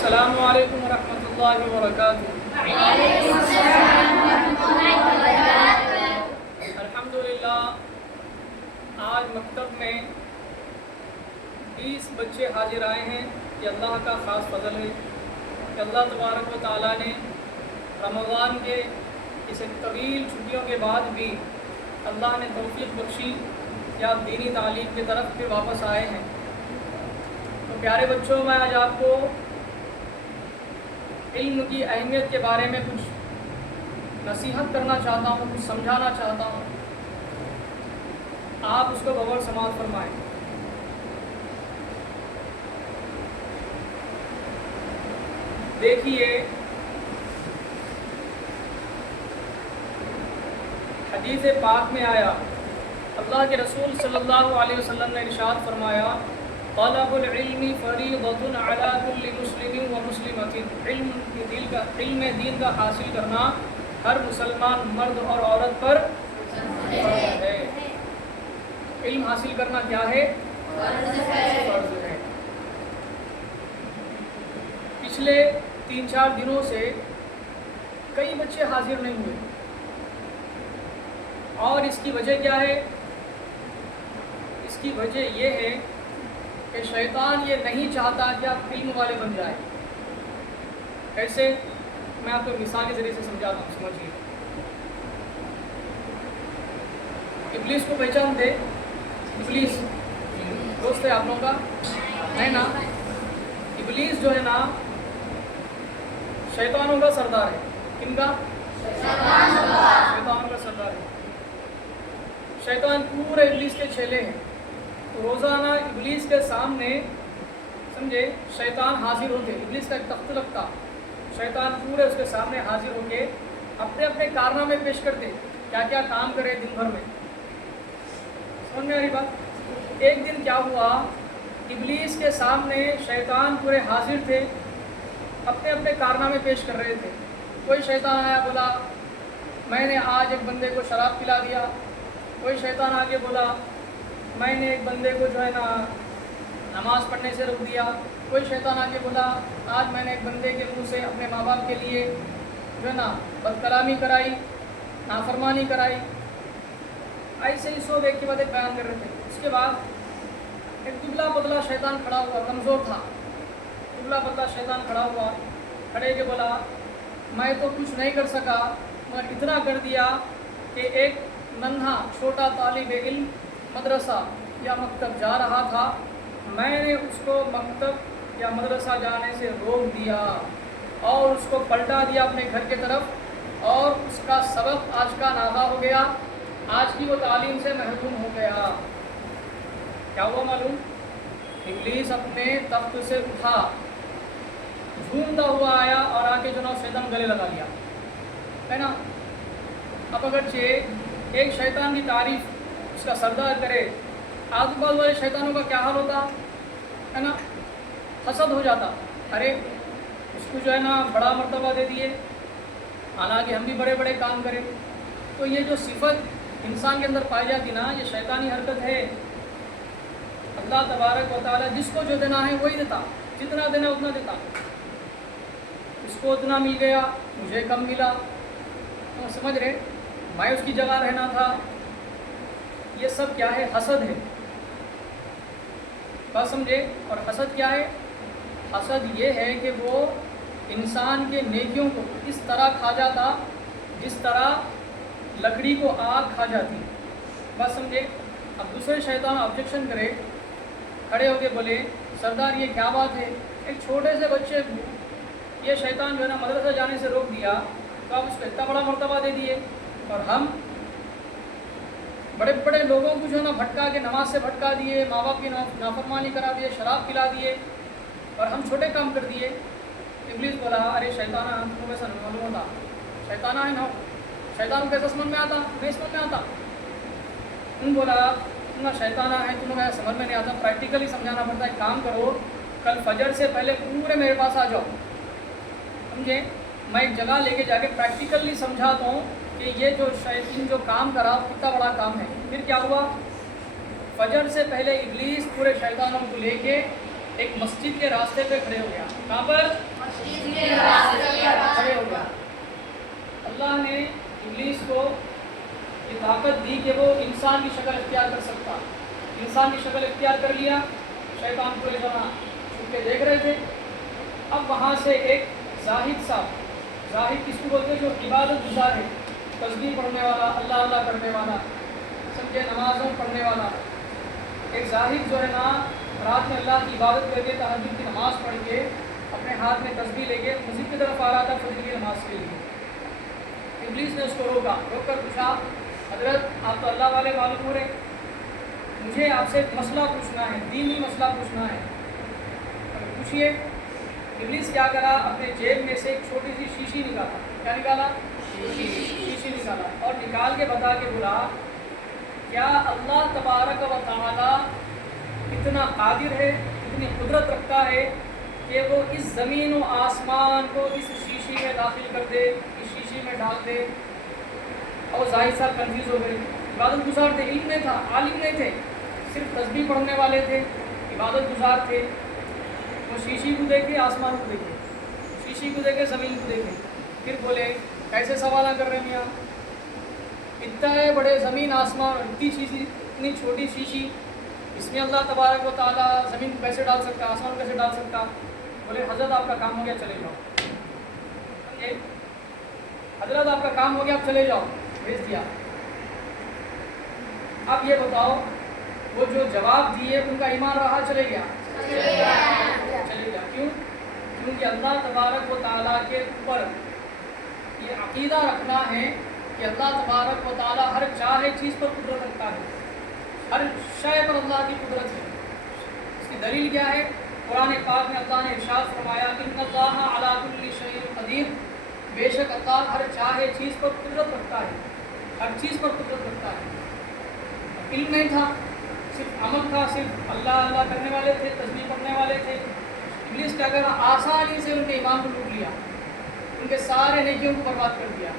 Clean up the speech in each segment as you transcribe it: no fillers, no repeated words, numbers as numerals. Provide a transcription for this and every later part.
السلام علیکم ورحمۃ اللہ وبرکاتہ۔ الحمدللہ آج مکتب میں 20 بچے حاضر آئے ہیں۔ یہ اللہ کا خاص فضل ہے کہ اللہ تبارک و تعالیٰ نے رمضان کے اس طویل چھٹیوں کے بعد بھی اللہ نے توفیق بخشی کہ آپ دینی تعلیم کی طرف پھر واپس آئے ہیں۔ تو پیارے بچوں، میں آج آپ کو علم کی اہمیت کے بارے میں کچھ نصیحت کرنا چاہتا ہوں، کچھ سمجھانا چاہتا ہوں، آپ اس کو بغور سماعت فرمائیں۔ دیکھیے، حدیث پاک میں آیا، اللہ کے رسول صلی اللہ علیہ وسلم نے ارشاد فرمایا، طلب العلم فریضۃ علی کل مسلم و مسلمۃ۔ علم دین کا حاصل کرنا ہر مسلمان مرد اور عورت پر فرض ہے۔ علم حاصل کرنا کیا ہے؟ فرض ہے۔ پچھلے 3-4 دنوں سے کئی بچے حاضر نہیں ہوئے، اور اس کی وجہ کیا ہے؟ اس کی وجہ یہ ہے کہ شیطان یہ نہیں چاہتا کہ آپ علم والے بن جائیں۔ کیسے؟ میں آپ کو مثال کے ذریعے سے سمجھاتا ہوں، سمجھیے۔ ابلیس کو پہچان دے؟ ابلیس دوست ہے آپ لوگوں کا، ہے نا؟ ابلیس جو ہے نا، شیطانوں کا سردار ہے۔ کن کا؟ شیطانوں کا سردار ہے۔ شیطان پورے ابلیس کے چیلے ہیں۔ تو روزانہ ابلیس کے سامنے سمجھے شیطان حاضر ہوتے، ابلیس کا ایک تخت لگتا، شیطان پورے اس کے سامنے حاضر ہو کے اپنے اپنے کارنامے پیش کرتے، کیا کیا کام کرے دن بھر میں۔ سمجھ میں آ رہی بات؟ ایک دن کیا ہوا، ابلیس کے سامنے شیطان پورے حاضر تھے، اپنے اپنے کارنامے پیش کر رہے تھے۔ کوئی شیطان آیا، بولا میں نے آج ایک بندے کو شراب پلا دیا۔ کوئی شیطان آگے بولا میں نے ایک بندے کو جو ہے نا نماز پڑھنے سے روک دیا۔ کوئی شیطان آگے بولا آج میں نے ایک بندے کے منہ سے اپنے ماں باپ کے لیے جو ہے نا بد کلامی کرائی، نافرمانی کرائی۔ ایسے ہی 100 ایک کے بعد ایک بیان کر رہے تھے۔ اس کے بعد ایک دبلا پتلا شیطان کھڑا ہوا، کمزور تھا، دبلا پتلا شیطان کھڑا ہوا، کھڑے کے بولا میں تو کچھ نہیں کر سکا، مگر اتنا کر دیا کہ ایک ننھا چھوٹا طالب علم مدرسہ یا مکتب جا رہا تھا، میں نے اس کو مکتب یا مدرسہ جانے سے روک دیا اور اس کو پلٹا دیا اپنے گھر کے طرف، اور اس کا سبق آج کا ناغہ ہو گیا، آج کی وہ تعلیم سے محروم ہو گیا۔ کیا ہوا معلوم؟ ابلیس اپنے تخت سے اٹھا، جھومتا ہوا آیا اور آ کے جناب شیطان گلے لگا لیا، ہے نا؟ اب اگرچہ ایک شیطان کی تعریف اس کا سردار کرے، آزو بازو والے شیطانوں کا کیا حال ہوتا ہے نا؟ حسد ہو جاتا، ارے اس کو جو ہے نا بڑا مرتبہ دے دیے، حالانکہ ہم بھی بڑے بڑے کام کریں۔ تو یہ جو صفت انسان کے اندر پائی جاتی نا، یہ شیطانی حرکت ہے۔ اللہ تبارک و تعالیٰ جس کو جو دینا ہے وہی دیتا، جتنا دینا اتنا دیتا۔ اس کو اتنا مل گیا، مجھے کم ملا، سمجھ رہے؟ میں اس کی جگہ رہنا تھا۔ یہ سب کیا ہے؟ حسد ہے۔ بات سمجھے؟ اور حسد کیا ہے؟ حسد یہ ہے کہ وہ انسان کے نیکیوں کو اس طرح کھا جاتا جس طرح لکڑی کو آگ کھا جاتی۔ بات سمجھے؟ اب دوسرے شیطان آبجیکشن کرے، کھڑے ہو کے بولے سردار یہ کیا بات ہے، ایک چھوٹے سے بچے کو یہ شیطان جو ہے نا مدرسہ جانے سے روک دیا، تو آپ اس کو اتنا بڑا مرتبہ دے دیے، اور ہم بڑے بڑے لوگوں کو جو ہے نا بھٹکا کے نماز سے بھٹکا دیے، ماں باپ کی نافرمانی کرا دیے، شراب پلا دیے، اور ہم چھوٹے کام کر دیے۔ ابلیس بولا ارے شیطانہ ہم تمہیں کیسا معلوم ہوتا، شیطانہ ہے نا، شیطان کو کیسا سمجھ میں آتا؟ نہیں سمجھ میں آتا۔ ان بولا تم شیطانہ ہے، تمہیں کیسا سمجھ میں نہیں آتا، پریکٹیکلی سمجھانا پڑتا ہے۔ کام کرو، کل فجر سے پہلے پورے میرے پاس آ جاؤ، سمجھے؟ میں ایک جگہ لے کے جا کے پریکٹیکلی سمجھاتا ہوں کہ یہ جو شیطان جو کام کرا کتنا بڑا کام ہے۔ پھر کیا ہوا؟ فجر سے پہلے ابلیس پورے شیطانوں کو لے کے ایک مسجد کے راستے پہ کھڑے ہو گیا۔ کہاں پر؟ طاقت دی کہ وہ انسان کی شکل اختیار کر سکتا. انسان کی شکل اختیار کر لیا. شیطان پورے طرح چھپ کے دیکھ رہے تھے. اب وہاں سے ایک زاہد صاحب، زاہد کس کو بولتے ہیں؟ جو عبادت گزار ہے، تسبیح پڑھنے والا، اللہ اللہ کرنے والا، سمجھے، نمازوں پڑھنے والا. ایک زاہد جو ہے نا رات میں اللہ کی عبادت کر کے تہجد کی نماز پڑھ کے اپنے ہاتھ میں تسبیح لے کے مسجد کی طرف آ رہا تھا فجر کی نماز کے لیے. ابلیس نے اس کو روکا، روک کر پوچھا حضرت آپ تو اللہ والے معلوم ہو رہے، مجھے آپ سے ایک مسئلہ پوچھنا ہے، دینی مسئلہ پوچھنا ہے. پوچھیے. ابلیس کیا کرا، اپنے جیب میں سے ایک چھوٹی سی شیشی نکالا. کیا نکالا؟ شیشی نکالا اور نکال کے بتا کے بولا کیا اللہ تبارک و تعالی اتنا قادر ہے، اتنی قدرت رکھتا ہے کہ وہ اس زمین و آسمان کو اس شیشی میں داخل کر دے، اس شیشی میں ڈال دے. اور ظاہر صاحب کنفیوز ہو گئے. عبادت گزار تھے، علم نہیں تھا، عالم نہیں تھے، صرف تسبیح پڑھنے والے تھے، عبادت گزار تھے. وہ شیشی کو دیکھے، آسمان کو دیکھے، شیشی کو دیکھے، زمین کو دیکھے. پھر بولے کیسے سوال کر رہے ہیں میاں، اتنے بڑے زمین آسمان اور اتنی شیشی، اتنی چھوٹی شیشی، اس میں اللہ تبارک و تعالیٰ زمین کو کیسے ڈال سکتا، آسمان کو کیسے ڈال سکتا؟ بولے حضرت آپ کا کام ہو گیا، چلے جاؤ. سمجھے؟ حضرت آپ کا کام ہو گیا، آپ چلے جاؤ. بھیج دیا. اب یہ بتاؤ وہ جو جواب دیے ان کا ایمان رہا، چلے گیا؟ چلے گیا. کیوں؟ کیونکہ اللہ تبارک و تعالیٰ کے اوپر یہ عقیدہ رکھنا ہے کہ اللہ تبارک و تعالیٰ ہر چاہے چیز پر قدرت رکھتا ہے، ہر شے پر اللہ کی قدرت ہے. اس کی دلیل کیا ہے؟ قرآن پاک میں اللہ نے ارشاد فرمایا ان اللہ علی کل شیء قدیر، بے شک اللہ ہر چاہے چیز پر قدرت رکھتا ہے، ہر چیز پر قدرت رکھتا ہے. علم نہیں تھا، صرف عمل تھا، صرف اللہ اللہ کرنے والے تھے، تسبیح پڑھنے والے تھے. ابلیس کیا کرا، آسانی سے ان کے ایمان کو لوٹ لیا، ان کے سارے نیکیوں کو برباد کر دیا.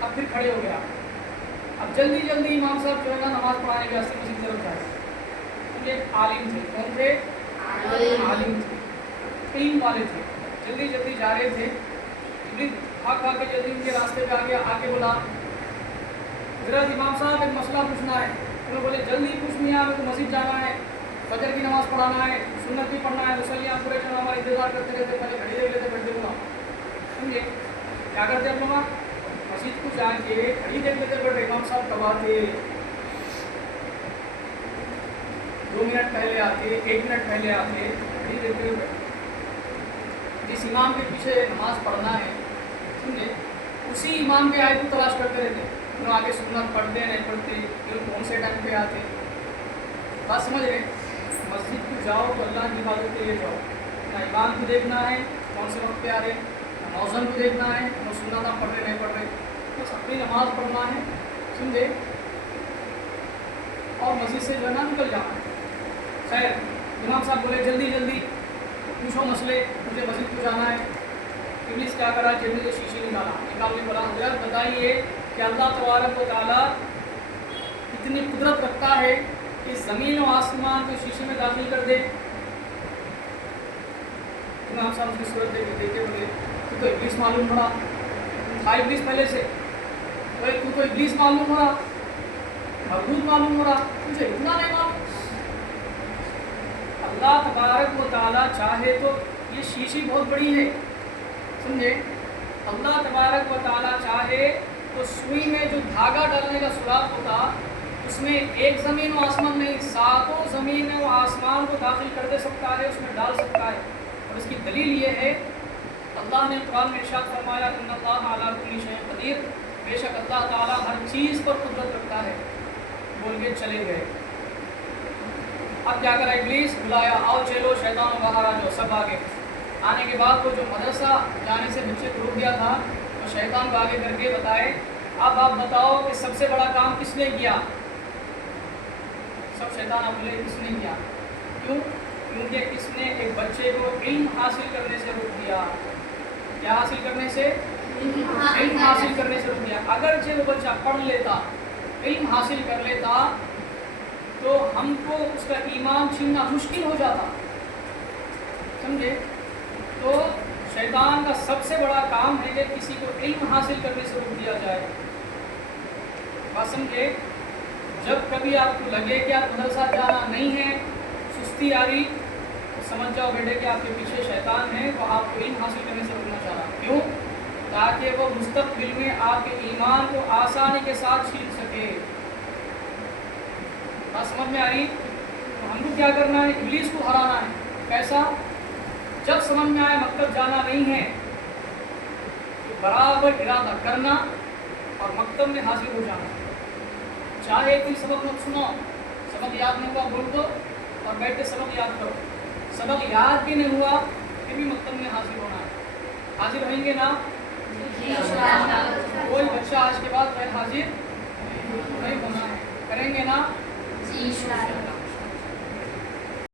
اب پھر کھڑے ہو گیا. اب جلدی جلدی امام صاحب جو ہے نا نماز پڑھانے کے واسطے کسی طرف جائے. ایک عالم تھے. کون تھے؟ عالم تھے، علم والے تھے. جلدی جلدی جا رہے تھے. ابلیس بھاگ بھاگ کے جلدی ان کے راستے پہ آگے بولا حضرت امام صاحب ایک مسئلہ پوچھنا ہے. انہوں بولے جلدی پوچھ میاں، ہمیں تو مسجد جانا ہے، فجر کی نماز پڑھانا ہے، سنت بھی پڑھنا ہے. مسلیاں پورے جو ہمارا انتظار کرتے رہتے، پہلے گھڑی دیکھ لیتے، گھڑی بولا. سمجھے کیا کرتے ہم لوگ؟ مسجد کو جا کے گھڑی دیکھ لیتے، بیٹھے امام صاحب کب آتے، 2 منٹ پہلے آتے، 1 منٹ پہلے آتے، گھڑی دیکھتے ہوئے جس امام کے پیچھے نماز پڑھنا ہے، سمجھے، اسی امام کے آیت کو تلاش کرتے رہتے. انہوں آگے سنت پڑھتے نہیں پڑھتے، پھر کون سے ٹائم پہ آتے. بات سمجھ رہے؟ مسجد کو جاؤ تو اللہ کی عبادت کے لیے جاؤ، نہ امام کو دیکھنا ہے کون سے وقت پہ آ رہے، نہ موزن کو دیکھنا ہے وہ سنت آپ پڑھ رہے نہیں پڑھ رہے، بس اپنی نماز پڑھنا ہے. سمجھے؟ اور مسجد سے جو ہے نا نکل جانا ہے. خیر امام صاحب بولے جلدی جلدی پوچھو مسئلے، مجھے مسجد کو جانا ہے. ابلیس کیا کرا، جیب میں سے شیشی نکال کے بولا حضرت بتائیے کہ اللہ تبارک و تعالیٰ اتنی قدرت رکھتا ہے کہ زمین و آسمان کو شیشے میں داخل کر دے. امام صاحب کی صورت دیکھتے بولے تو ابلیس معلوم پڑا، تھا ابلیس پہلے سے، بولے تو ابلیس معلوم ہو رہا، مردود معلوم ہو رہا، مجھے اتنا نہیں معلوم. اللہ تبارک و تعالیٰ چاہے تو یہ شیشی بہت بڑی ہے، سمجھے، اللہ تبارک و تعالیٰ چاہے تو سوئی میں جو دھاگا ڈالنے کا سوراخ ہوتا اس میں ایک زمین و آسمان نہیں، 7 زمین و آسمان کو داخل کر دے سکتا ہے، اس میں ڈال سکتا ہے. اور اس کی دلیل یہ ہے اللہ نے قرآن میں ارشاد فرمایا ان اللہ علی کل شیء قدیر، بے شک اللہ تعالیٰ ہر چیز پر قدرت رکھتا ہے. بول کے چلے گئے. اب کیا کرا ابلیس، بلایا آؤ چلو شیطان باہر آ جاؤ. سب آگے آنے کے بعد وہ جو مدرسہ جانے سے بچے کو روک دیا تھا وہ شیطان کو آگے کر کے بتائے اب آپ بتاؤ کہ سب سے بڑا کام کس نے کیا. سب شیطان آپ بولے کس نے کیا. کیوں؟ کیونکہ اس نے ایک بچے کو علم حاصل کرنے سے روک دیا. کیا حاصل کرنے سے؟ علم حاصل کرنے سے روک دیا. اگرچہ وہ بچہ پڑھ لیتا، علم حاصل کر لیتا تو ہم کو اس کا ایمان چھیننا مشکل ہو جاتا. سمجھے؟ تو شیطان کا سب سے بڑا کام ہے کہ کسی کو علم حاصل کرنے سے روک دیا جائے. بات سمجھے؟ جب کبھی آپ کو لگے کہ آپ مدرسہ جانا نہیں ہے، سستی آ رہی، تو سمجھ جاؤ بیٹے کہ آپ کے پیچھے شیطان ہے، وہ آپ کو علم حاصل کرنے سے روکنا چاہ رہا. کیوں؟ تاکہ وہ مستقبل میں آپ کے ایمان کو آسانی کے ساتھ چھین سکے. بات سمجھ میں آ رہی؟ تو ہم کو کیا کرنا ہے؟ ابلیس کو ہرانا ہے. کیسا؟ جب سمجھ میں آئے مکتب جانا نہیں ہے تو برابر ارادہ کرنا اور مکتب میں حاضر ہو جانا. چاہے کوئی سبق مت سنو، سبق یاد نہیں ہوا بول دو اور بیٹھ کے سبق یاد کرو. سبق یاد بھی نہیں ہوا پھر بھی مکتب میں حاضر ہونا ہے. حاضر ہوئیں گے نا؟ کوئی بچہ آج کے بعد غیر حاضر نہیں ہونا ہے. کریں گے نا؟